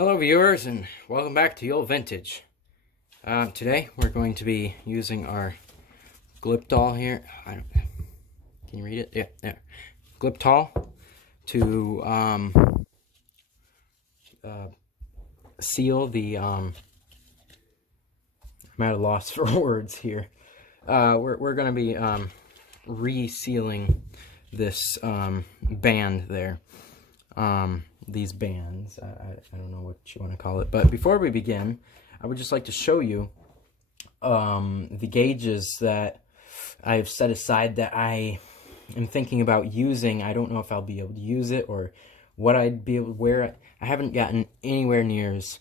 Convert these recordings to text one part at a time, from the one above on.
Hello viewers and welcome back to You'll Vintage. Today we're going to be using our Gliptol here. Can you read it? Yeah, there. Gliptol to seal the I'm at a loss for words here. We're going to be resealing this band there. These bands, I don't know what you want to call it, but before we begin, I would just like to show you the gauges that I have set aside that I am thinking about using. I don't know if I'll be able to use it or what I'd be able to wear. I haven't gotten anywhere near as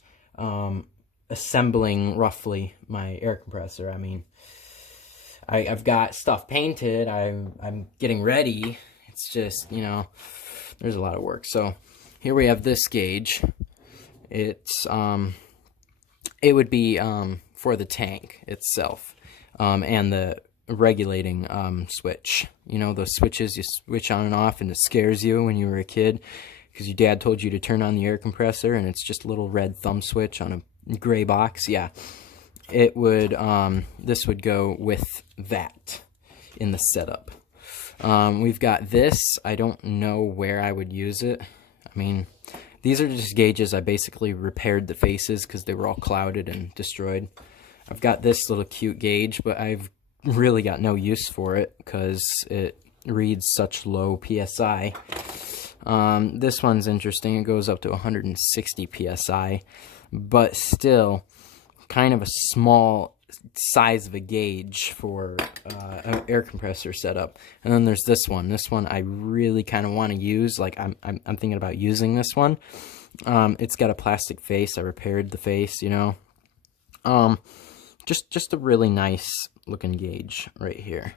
assembling roughly my air compressor. I mean, I've got stuff painted. I'm getting ready. It's just, you know, there's a lot of work. So here we have this gauge. It's it would be for the tank itself, and the regulating switch. You know, those switches you switch on and off, and it scares you when you were a kid because your dad told you to turn on the air compressor, and it's just a little red thumb switch on a gray box. Yeah, it would. This would go with that in the setup. We've got this. I don't know where I would use it. I mean, these are just gauges. I basically repaired the faces because they were all clouded and destroyed. I've got this little cute gauge, but I've really got no use for it because it reads such low PSI. This one's interesting. It goes up to 160 PSI, but still kind of a small size of a gauge for an air compressor setup. And then there's this one. This one I really kind of want to use. Like I'm thinking about using this one. It's got a plastic face. I repaired the face, you know. Just a really nice looking gauge right here.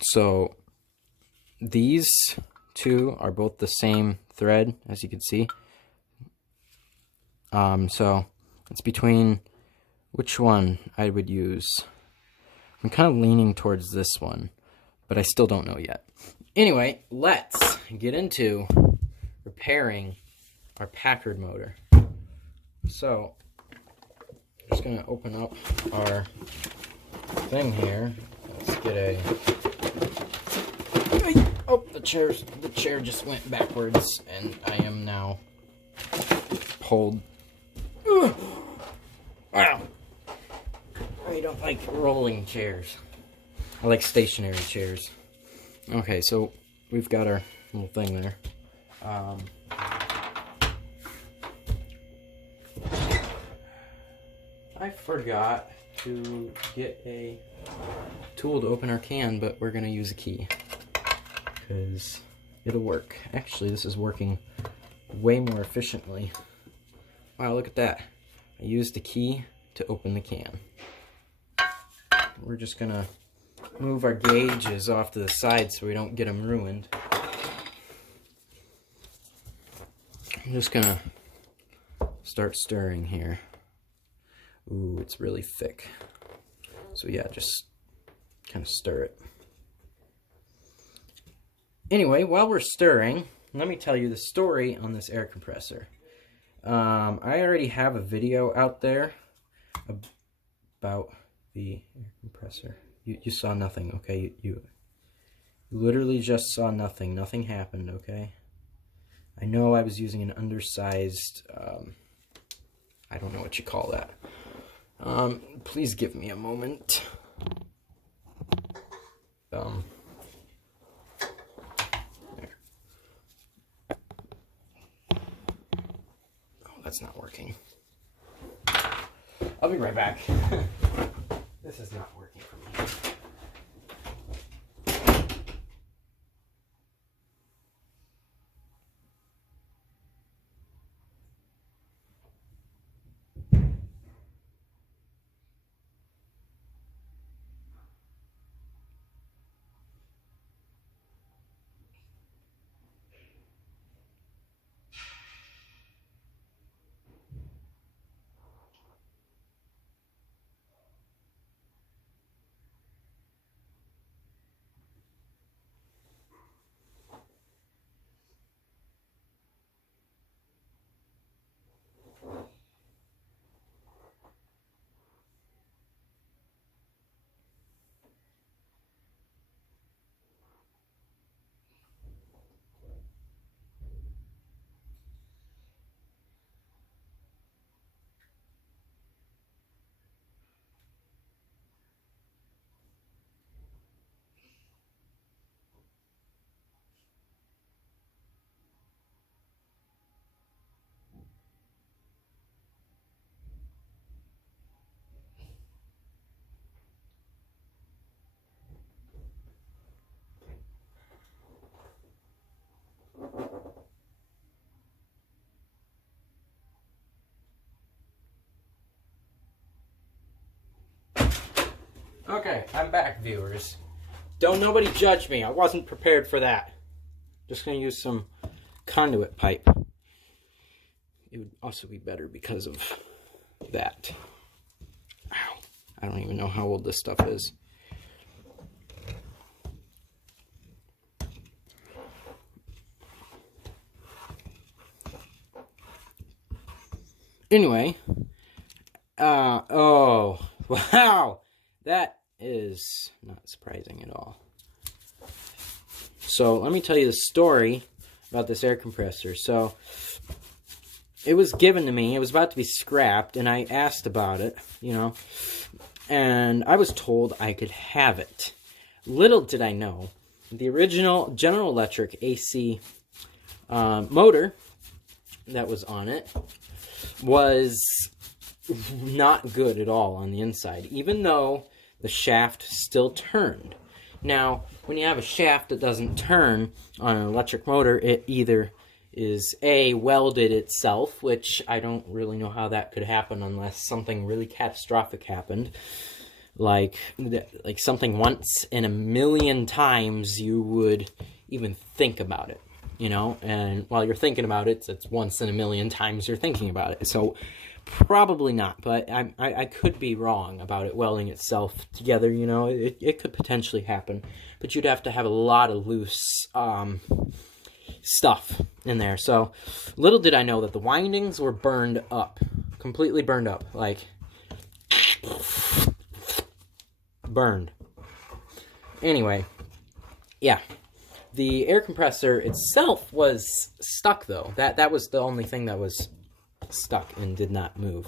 So these two are both the same thread, as you can see. So it's between which one I would use. I'm kind of leaning towards this one, but I still don't know yet. Anyway, let's get into repairing our Packard motor. So, I'm just going to open up our thing here. Let's get a... Oh, the chair just went backwards, and I am now pulled. Wow. I don't like rolling chairs. I like stationary chairs. Okay, so we've got our little thing there. I forgot to get a tool to open our can, but we're going to use a key because it'll work. Actually, this is working way more efficiently. Wow, look at that. I used the key to open the can. We're just gonna move our gauges off to the side so we don't get them ruined. I'm just gonna start stirring here. Ooh, it's really thick. So yeah, just kind of stir it. Anyway, while we're stirring, let me tell you the story on this air compressor. I already have a video out there about the air compressor. You saw nothing, okay? You literally just saw nothing. Nothing happened, okay? I know I was using an undersized, I don't know what you call that. Please give me a moment. There. Oh, that's not working. I'll be right back. This is not working for me. Okay, I'm back, viewers. Don't nobody judge me. I wasn't prepared for that. Just gonna use some conduit pipe. It would also be better because of that. Ow. I don't even know how old this stuff is. Anyway, oh, wow, that is not surprising at all. So, let me tell you the story about this air compressor. So, it was given to me, it was about to be scrapped, and I asked about it, you know, and I was told I could have it. Little did I know, the original General Electric AC motor that was on it was not good at all on the inside, even though the shaft still turned. Now, when you have a shaft that doesn't turn on an electric motor, it either is A, welded itself, which I don't really know how that could happen unless something really catastrophic happened. Like something once in a million times you would even think about it. You know, and while you're thinking about it, it's once in a million times you're thinking about it. So, probably not, but I could be wrong about it welding itself together, you know. It could potentially happen, but you'd have to have a lot of loose stuff in there. So, little did I know that the windings were burned up, completely burned up, like, burned. Anyway, yeah. The air compressor itself was stuck, though. That was the only thing that was stuck and did not move.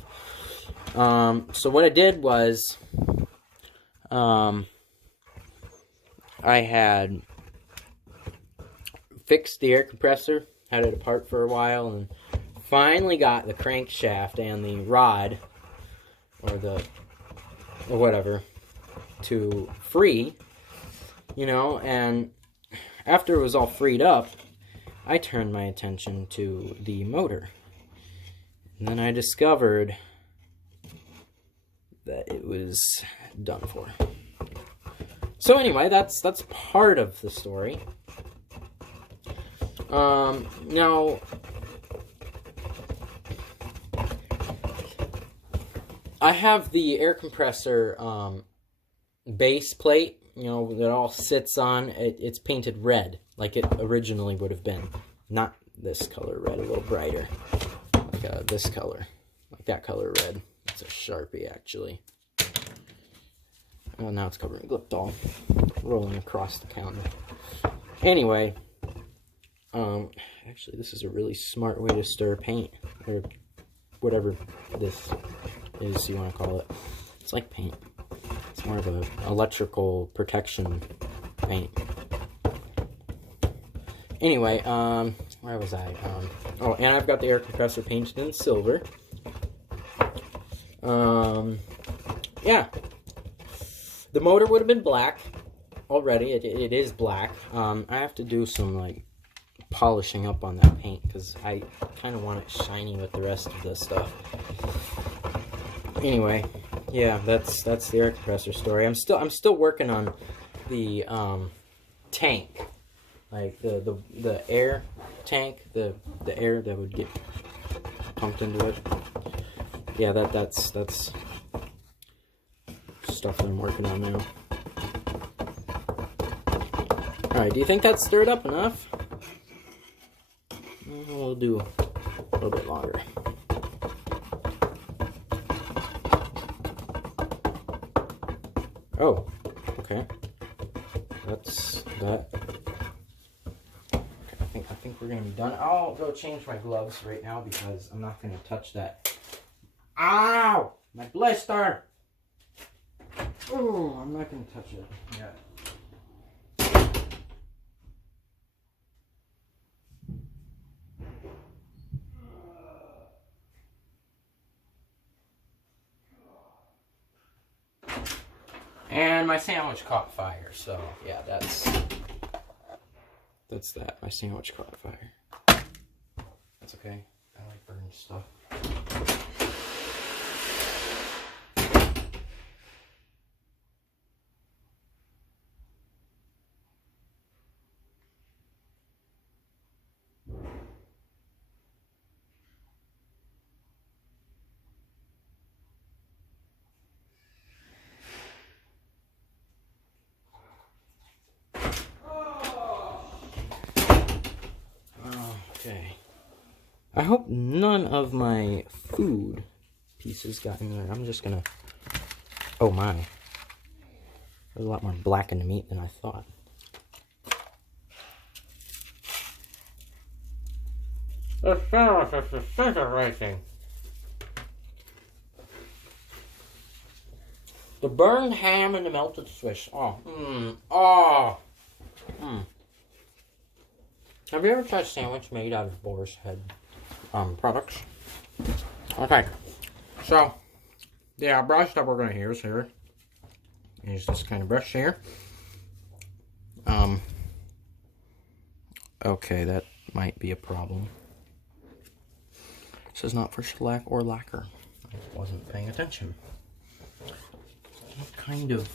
So what I did was, I had fixed the air compressor, had it apart for a while, and finally got the crankshaft and the rod, or whatever, to free, you know, and after it was all freed up, I turned my attention to the motor. And then I discovered that it was done for. So anyway, that's part of the story. Now, I have the air compressor base plate, you know, that all sits on. It's painted red, like it originally would have been. Not this color red, a little brighter. Like this color. Like that color red. It's a Sharpie, actually. Oh, now it's covering Gliptol. Rolling across the counter. Anyway. Actually, this is a really smart way to stir paint. Or whatever this is you want to call it. It's like paint. It's more of an electrical protection paint. Anyway, where was I? Oh, and I've got the air compressor painted in silver. Yeah. The motor would have been black already. It is black. I have to do some, like, polishing up on that paint because I kind of want it shiny with the rest of this stuff. Anyway, yeah, that's the air compressor story. I'm still working on the tank, like the air tank, the air that would get pumped into it. Yeah, that's stuff that I'm working on now. All right, do you think that's stirred up enough? We'll do a little bit longer. Oh, okay. That's that. Okay, I think we're gonna be done. I'll go change my gloves right now because I'm not gonna touch that. Ow! My blister! Oh, I'm not gonna touch it yet. And my sandwich caught fire, so yeah, that's that. My sandwich caught fire. That's okay. I like burning stuff. I hope none of my food pieces got in there. I'm just gonna... Oh my. There's a lot more black in the meat than I thought. It smells like it's disintegrating. The burned ham and the melted Swiss. Have you ever tried a sandwich made out of boar's head products? Okay. So, the brush that we're going to use here is this kind of brush here. Okay, that might be a problem. This is not for shellac or lacquer. I wasn't paying attention. What kind of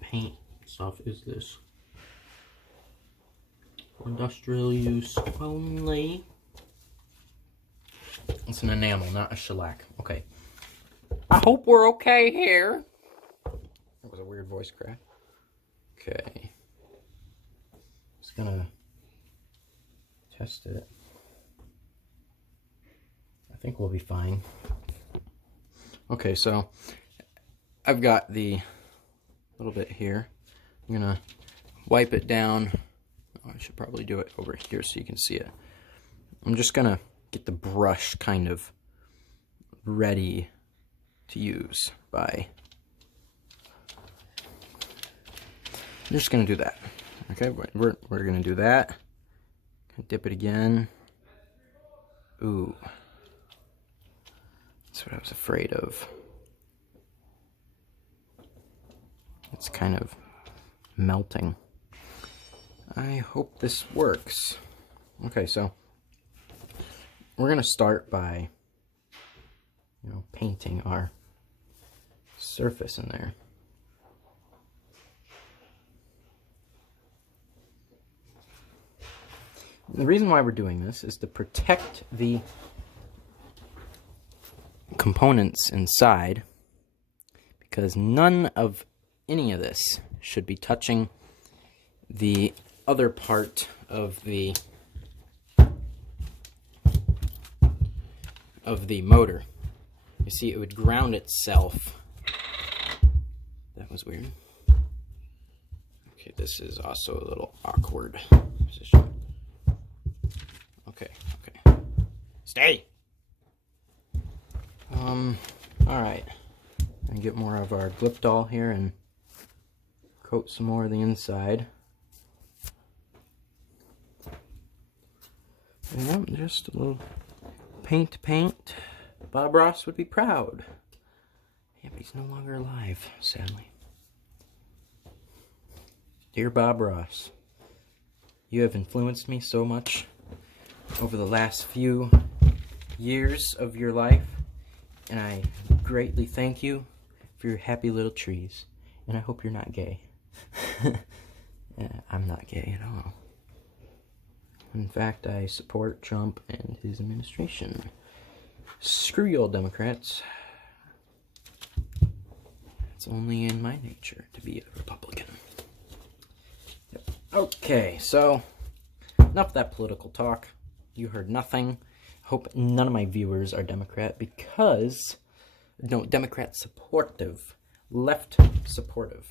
paint stuff is this? Industrial use only. It's an enamel, not a shellac. Okay. I hope we're okay here. That was a weird voice crack. Okay. Just gonna test it. I think we'll be fine. Okay, so I've got the little bit here. I'm gonna wipe it down. Oh, I should probably do it over here so you can see it. I'm just gonna get the brush kind of ready to use by... I'm just gonna do that. Okay, we're gonna do that. Dip it again. Ooh. That's what I was afraid of. It's kind of melting. I hope this works. Okay, so we're gonna start by, painting our surface in there. The reason why we're doing this is to protect the components inside, because none of any of this should be touching the other part of the motor. You see, it would ground itself. That was weird. Okay, this is also a little awkward position. Okay. Stay! Alright. And get more of our Gliptol here and coat some more of the inside. Yeah, just a little paint. Bob Ross would be proud. Yeah, but he's no longer alive, sadly. Dear Bob Ross, you have influenced me so much over the last few years of your life, and I greatly thank you for your happy little trees, and I hope you're not gay. I'm not gay at all. In fact, I support Trump and his administration. Screw you all Democrats. It's only in my nature to be a Republican. Yep. Okay, so enough of that political talk. You heard nothing. Hope none of my viewers are Democrat because... No, Democrat supportive. Left supportive.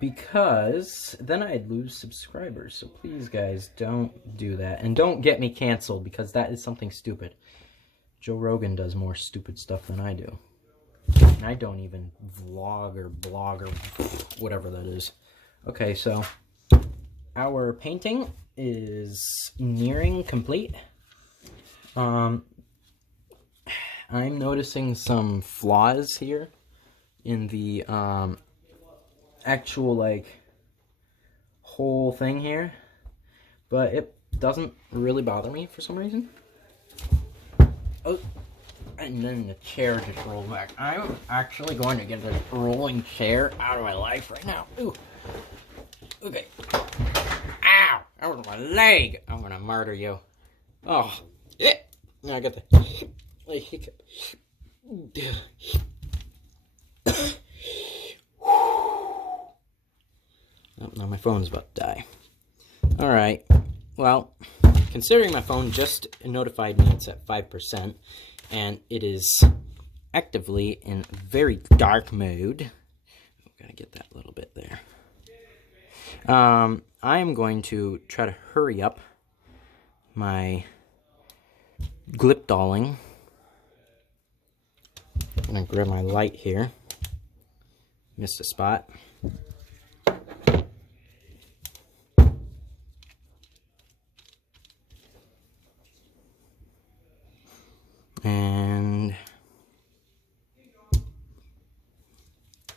Because then I'd lose subscribers. So please, guys, don't do that. And don't get me canceled because that is something stupid. Joe Rogan does more stupid stuff than I do. And I don't even vlog or blog or whatever that is. Okay, so our painting is nearing complete. I'm noticing some flaws here in the actual whole thing here, but it doesn't really bother me for some reason. Oh, and then the chair just rolled back. I'm actually going to get this rolling chair out of my life right now. Ooh. Okay. Ow! That was my leg! I'm gonna murder you. Oh. Yeah. Now I got the hiccup. Oh, now my phone's about to die. Alright, well, considering my phone just notified me it's at 5%, and it is actively in very dark mode. Gotta get that little bit there. I am going to try to hurry up my glipdolling. I'm gonna grab my light here. Missed a spot. And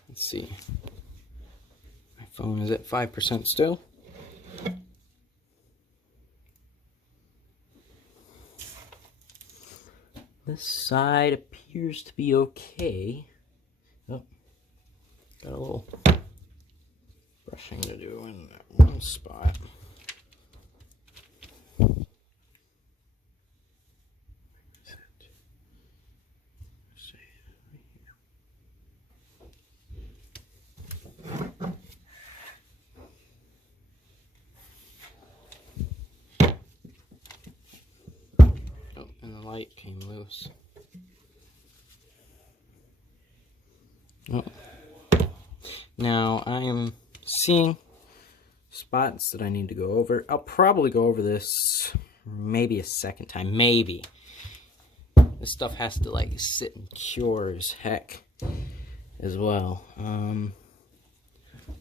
let's see. My phone is at 5% still. This side appears to be okay. Oh, got a little brushing to do in that one spot. Light came loose. Oh. Now I am seeing spots that I need to go over. I'll probably go over this maybe a second time. Maybe. This stuff has to like sit and cure as heck as well.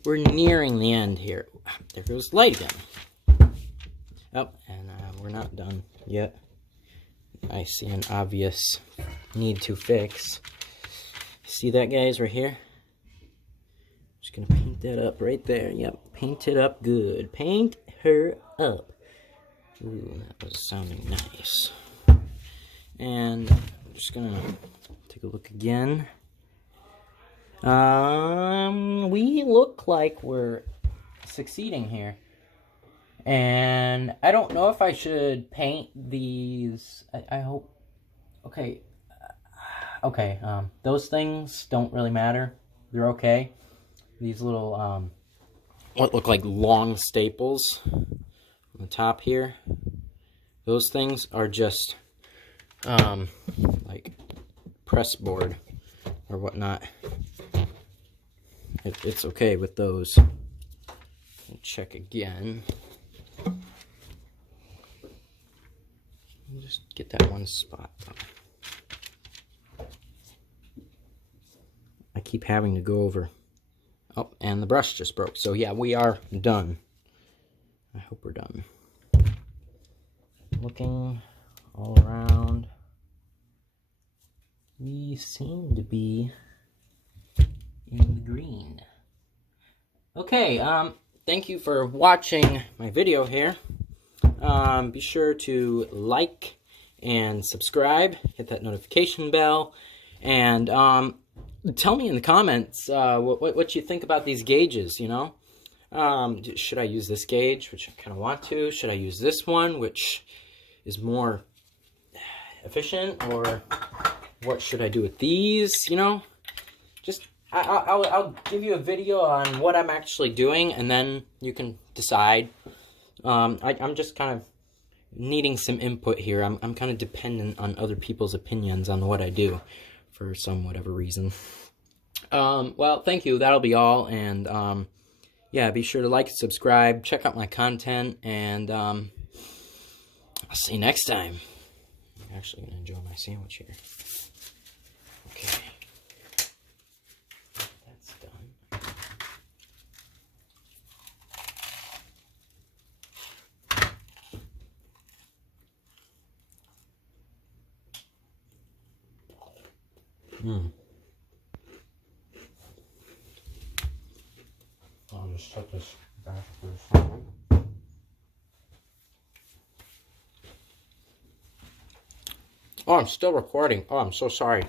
We're nearing the end here. There goes the light again. Oh, and we're not done yet. I see an obvious need to fix. See that, guys, right here? Just gonna paint that up right there. Yep, paint it up good. Paint her up. Ooh, that was sounding nice. And I'm just gonna take a look again. We look like we're succeeding here. And I don't know if I should paint these. I hope. Okay. Okay. Those things don't really matter. They're okay. These little what look like long staples on the top here. Those things are just like press board or whatnot. It's okay with those. I'll check again. Just get that one spot. I keep having to go over. Oh, and the brush just broke. So yeah, we are done. I hope we're done. Looking all around. We seem to be in the green. Okay, thank you for watching my video here. Be sure to like and subscribe, hit that notification bell, and tell me in the comments what you think about these gauges, you know? Should I use this gauge, which I kind of want to? Should I use this one, which is more efficient? Or what should I do with these, you know? Just, I'll give you a video on what I'm actually doing, and then you can decide. I'm just kind of needing some input here. I'm kind of dependent on other people's opinions on what I do for some whatever reason. Well, thank you. That'll be all. And, yeah, be sure to like and subscribe. Check out my content. And, I'll see you next time. I'm actually going to enjoy my sandwich here. Okay. That's done. I'll just set this back for a second. Oh, I'm still recording. Oh, I'm so sorry.